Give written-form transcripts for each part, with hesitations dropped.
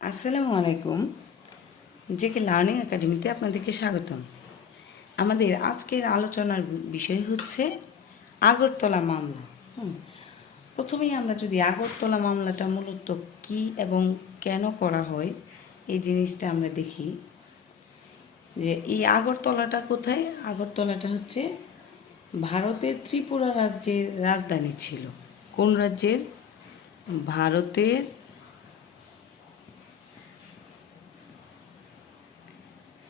আসসালামু আলাইকুম। JK learning একাডেমিতে আপনাদেরকে স্বাগতম। আমাদের আজকের আলোচনার বিষয় হচ্ছে আগরতলা মামলা। প্রথমেই আমরা যদি আগরতলা মামলাটা মূলত কি এবং কেন করা হয় এই জিনিসটা আমরা দেখি যে এই আগরতলাটা কোথায়। আগরতলাটা হচ্ছে ভারতের ত্রিপুরা রাজ্যের রাজধানী ছিল। কোন রাজ্যের? ভারতের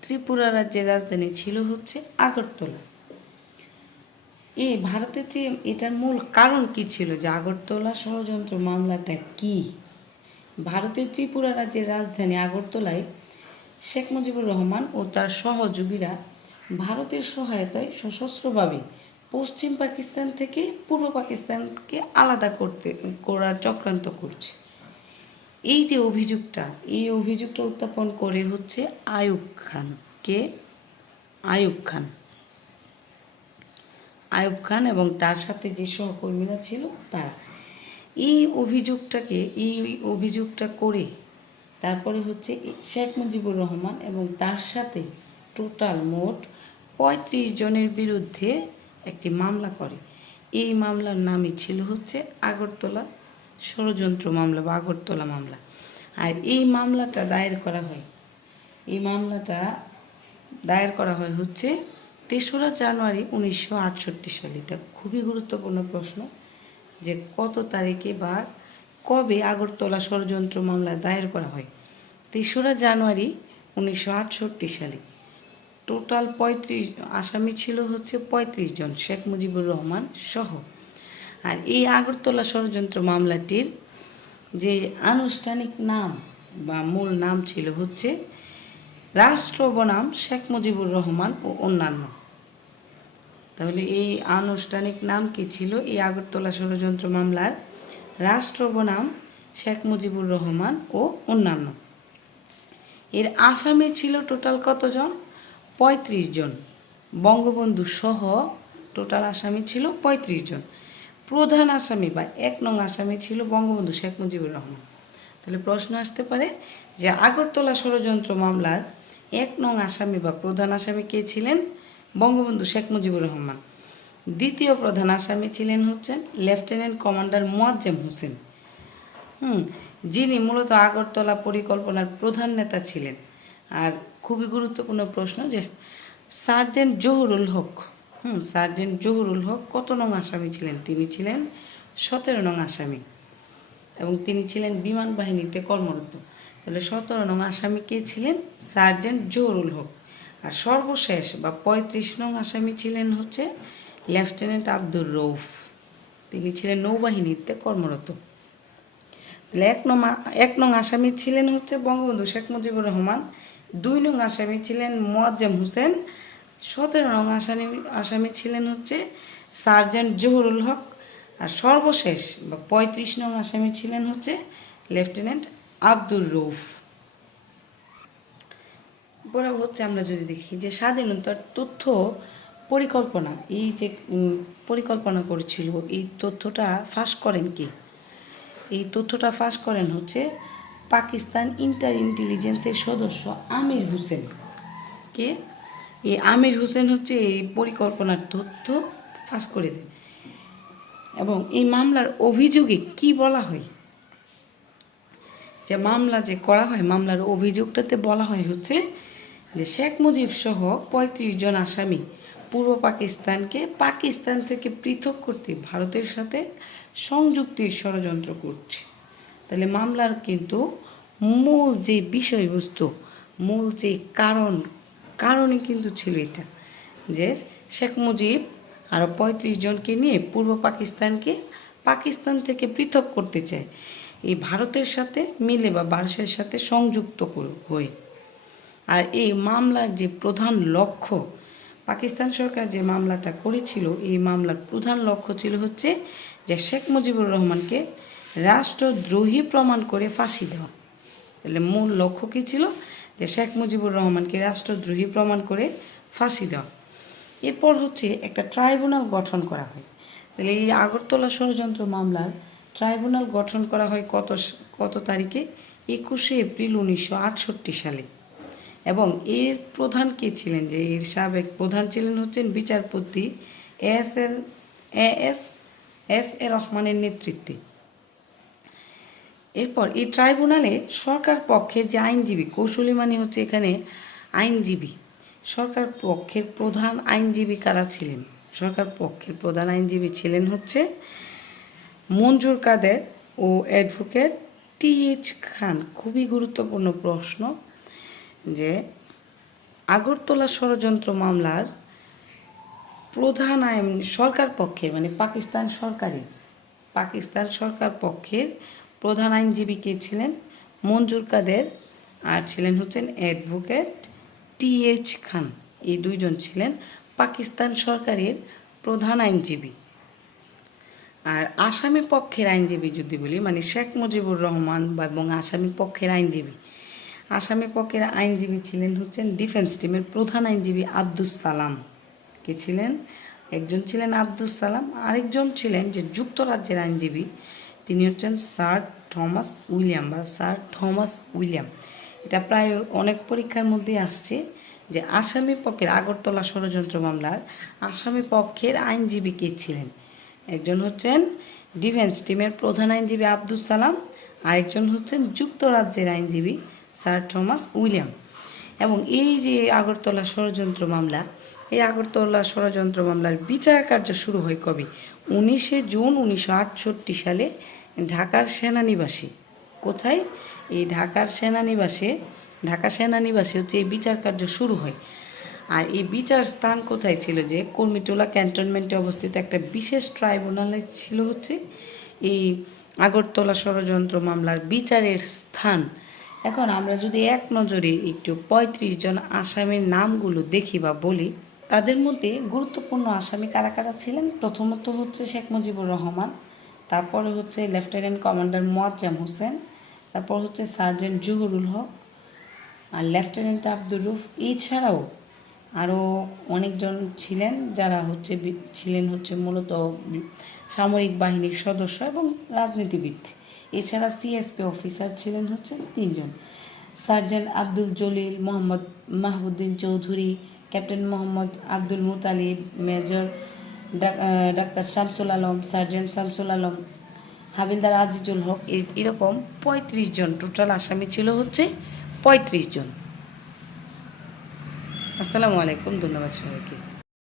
ত্রিপুরা রাজ্যের রাজধানী ছিল হচ্ছে আগরতলা। এই ভারতের এটার মূল কারণ কি ছিল যে আগরতলা ষড়যন্ত্র মামলাটা কি? ভারতের ত্রিপুরা রাজ্যের রাজধানী আগরতলায় শেখ মুজিবুর রহমান ও তার সহযোগীরা ভারতের সহায়তায় সশস্ত্রভাবে পশ্চিম পাকিস্তান থেকে পূর্ব পাকিস্তানকে আলাদা করার চক্রান্ত করছে। এই যে অভিযোগটা, এই অভিযোগটা উত্থাপন করে হচ্ছে আইয়ুব খান। কে? আইয়ুব খান এবং তার সাথে যে সহকর্মীরা ছিল তারা এই অভিযোগটা করে তারপরে হচ্ছে শেখ মুজিবুর রহমান এবং তার সাথে টোটাল মোট ৩৫ জনের বিরুদ্ধে একটি মামলা করে। এই মামলার নামই ছিল হচ্ছে আগরতলা ষড়যন্ত্র মামলা বা আগরতলা মামলা। আর এই মামলাটা দায়ের করা হয় হচ্ছে ৩রা জানুয়ারি ১৯৬৮ সালে। এটা খুবই গুরুত্বপূর্ণ প্রশ্ন যে কত তারিখে বা কবে আগরতলা ষড়যন্ত্র মামলা দায়ের করা হয়। ৩রা জানুয়ারি ১৯৬৮ সালে। টোটাল আসামি ছিল হচ্ছে ৩৫ জন, শেখ মুজিবুর রহমান সহ। আর এই আগরতলা ষড়যন্ত্র মামলাটির যে আনুষ্ঠানিক নাম বা মূল নাম ছিল হচ্ছে রাষ্ট্র বনাম শেখ মুজিবুর রহমান ও অন্যান্য। তাহলে এই আনুষ্ঠানিক নাম কি ছিল এই আগরতলা ষড়যন্ত্র মামলার? রাষ্ট্র বনাম শেখ মুজিবুর রহমান ও অন্যান্য। এর আসামি ছিল টোটাল কতজন? ৩৫ জন। বঙ্গবন্ধু সহ টোটাল আসামি ছিল ৩৫ জন। প্রধান আসামি বা ১ নং আসামি ছিল বঙ্গবন্ধু শেখ মুজিবুর রহমান। তাহলে প্রশ্ন আসতে পারে যে আগরতলা ষড়যন্ত্র মামলার ১ নং আসামি বা প্রধান আসামি কে ছিলেন? বঙ্গবন্ধু শেখ মুজিবুর রহমান। দ্বিতীয় প্রধান আসামি ছিলেন হচ্ছেন লেফটেন্যান্ট কমান্ডার মোয়াজ্জেম হোসেন, যিনি মূলত আগরতলা পরিকল্পনার প্রধান নেতা ছিলেন। আর খুবই গুরুত্বপূর্ণ প্রশ্ন যে সার্জেন্ট জহুরুল হক কত নং আসামি ছিলেন? তিনি ছিলেন ১৭ নং আসামি এবং তিনি ছিলেন বিমান বাহিনীতে কর্মরত। তাহলে ১৭ নং আসামি কে ছিলেন? সার্জেন্ট জহুরুল হক। আর সর্বশেষ বা ৩৫ নং আসামি ছিলেন হচ্ছে লেফটেন্যান্ট আব্দুর রউফ, তিনি ছিলেন নৌবাহিনীতে কর্মরত। তাহলে ১ নং আসামি ছিলেন হচ্ছে বঙ্গবন্ধু শেখ মুজিবুর রহমান, ২ নং আসামি ছিলেন মোয়াজ্জেম হোসেন, ১৭ নং আসামি ছিলেন হচ্ছে সার্জেন্ট জহুরুল হক, আর সর্বশেষ বা ৩৫ নং আসামি ছিলেন হচ্ছে লেফটেন্যান্ট আব্দুর রউফ। পরে হচ্ছে আমরা যদি দেখি যে স্বাধীনতার তথ্য পরিকল্পনা, এই যে পরিকল্পনা করেছিল, এই তথ্যটা ফাঁস করেন কি? এই তথ্যটা ফাঁস করেন হচ্ছে পাকিস্তান ইন্টেলিজেন্সের সদস্য আমির হোসেন। কে? এই আমির হোসেন হচ্ছে এই পরিকল্পনার তথ্য ফাঁস করে দেন। এবং এই মামলার অভিযোগে কি বলা হয়? যে মামলা যে করা হয়, মামলার অভিযোগটাতে বলা হয় হচ্ছে যে শেখ মুজিব সহ ৩৫ জন আসামি পূর্ব পাকিস্তানকে পাকিস্তান থেকে পৃথক করতে ভারতের সাথে সংযুক্তির ষড়যন্ত্র করছে। তাহলে মামলার কিন্তু মূল যে বিষয়বস্তু, মূল যে কারণই কিন্তু ছিল এটা যে শেখ মুজিব আরও ৩৫ জনকে নিয়ে পূর্ব পাকিস্তানকে পাকিস্তান থেকে পৃথক করতে চায় এই ভারতের সাথে মিলে বা ভারতের সাথে সংযুক্ত হয়ে। আর এই মামলার যে প্রধান লক্ষ্য, পাকিস্তান সরকার যে মামলাটা করেছিল, এই মামলার প্রধান লক্ষ্য ছিল হচ্ছে যে শেখ মুজিবুর রহমানকে রাষ্ট্রদ্রোহী প্রমাণ করে ফাঁসি দেওয়া। তাহলে মূল লক্ষ্য কী ছিল? যে শেখ মুজিবুর রহমানকে রাষ্ট্রদ্রোহী প্রমাণ করে ফাঁসি দেওয়া। এরপর হচ্ছে একটা ট্রাইব্যুনাল গঠন করা হয়। তাহলে এই আগরতলা ষড়যন্ত্র মামলার ট্রাইব্যুনাল গঠন করা হয় কত তারিখে? 21 এপ্রিল 1968 সালে। এবং এর প্রধান কে ছিলেন, যে এর সাবেক প্রধান ছিলেন হচ্ছেন বিচারপতি এস এ রহমানের নেতৃত্বে। এরপর এই ট্রাইব্যুনালে সরকার পক্ষের যে আইনজীবী, কৌশলী মানে হচ্ছে এখানে আইনজীবী, সরকার পক্ষের প্রধান আইনজীবী কারা ছিলেন? সরকার পক্ষের প্রধান আইনজীবী ছিলেন হচ্ছে মঞ্জুর কাদের ও অ্যাডভোকেট টি.এইচ. খান। খুবই গুরুত্বপূর্ণ প্রশ্ন, যে আগরতলা ষড়যন্ত্র মামলার প্রধান আইন সরকার পক্ষের মানে পাকিস্তান সরকার পক্ষের প্রধান আইনজীবী কে ছিলেন? মঞ্জুর কাদের, আর ছিলেন হচ্ছেন অ্যাডভোকেট টি.এইচ. খান। এই দুইজন ছিলেন পাকিস্তান সরকারের প্রধান আইনজীবী। আর আসামি পক্ষের আইনজীবী যদি বলি, মানে শেখ মুজিবুর রহমান এবং আসামি পক্ষের আইনজীবী ছিলেন হচ্ছেন ডিফেন্স টিমের প্রধান আইনজীবী আব্দুস সালাম। কে ছিলেন? একজন ছিলেন আব্দুস সালাম, আরেকজন ছিলেন যে যুক্তরাজ্যের আইনজীবী, তিনি হচ্ছেন স্যার থমাস উইলিয়াম। এটা প্রায় অনেক পরীক্ষার মধ্যে আসছে যে আসামি পক্ষের আগরতলা ষড়যন্ত্র মামলার আসামি পক্ষের আইনজীবী কে ছিলেন? একজন হচ্ছেন ডিফেন্স টিমের প্রধান আইনজীবী আব্দুস সালাম, আরেকজন হচ্ছেন যুক্তরাজ্যের আইনজীবী স্যার থমাস উইলিয়াম। এবং এই যে আগরতলা ষড়যন্ত্র মামলা, এই আগরতলা ষড়যন্ত্র মামলার বিচার কার্য শুরু হয় কবে? 19 জুন 1968 সালে ঢাকার সেনানিবাসে। কোথায়? এই ঢাকা সেনানিবাসে হচ্ছে এই বিচার কার্য শুরু হয়। আর এই বিচার স্থান কোথায় ছিল? যে কর্মীটোলা ক্যান্টনমেন্টে অবস্থিত একটা বিশেষ ট্রাইব্যুনালে ছিল হচ্ছে এই আগরতলা ষড়যন্ত্র মামলার বিচারের স্থান। এখন আমরা যদি এক নজরে একটু 35 জন আসামির নামগুলো দেখি বা বলি, তাদের মধ্যে গুরুত্বপূর্ণ আসামি কারা কারা ছিলেন? প্রথমত হচ্ছে শেখ মুজিবুর রহমান, তারপরে হচ্ছে লেফটেন্যান্ট কমান্ডার মোয়াজ্জেম হোসেন, তারপর হচ্ছে সার্জেন্ট জহুরুল হক আর লেফটেন্যান্ট আব্দুর রুফ। এছাড়াও আরও অনেকজন ছিলেন যারা ছিলেন মূলত সামরিক বাহিনীর সদস্য এবং রাজনীতিবিদ। এছাড়া সিএসপি অফিসার ছিলেন 3 জন, sergeant Abdul Jalil, Mohammad Mahbuddin Chowdhury, captain Mohammad Abdul Mutalib, major ডাক্তার শামসুল আলম, সার্জেন্ট শামসুল আলম, হাবিলদার আজিজুল হক। এরকম 35 জন টোটাল আসামি ছিল 35 জন। আসসালামু আলাইকুম, ধন্যবাদ সবাইকে।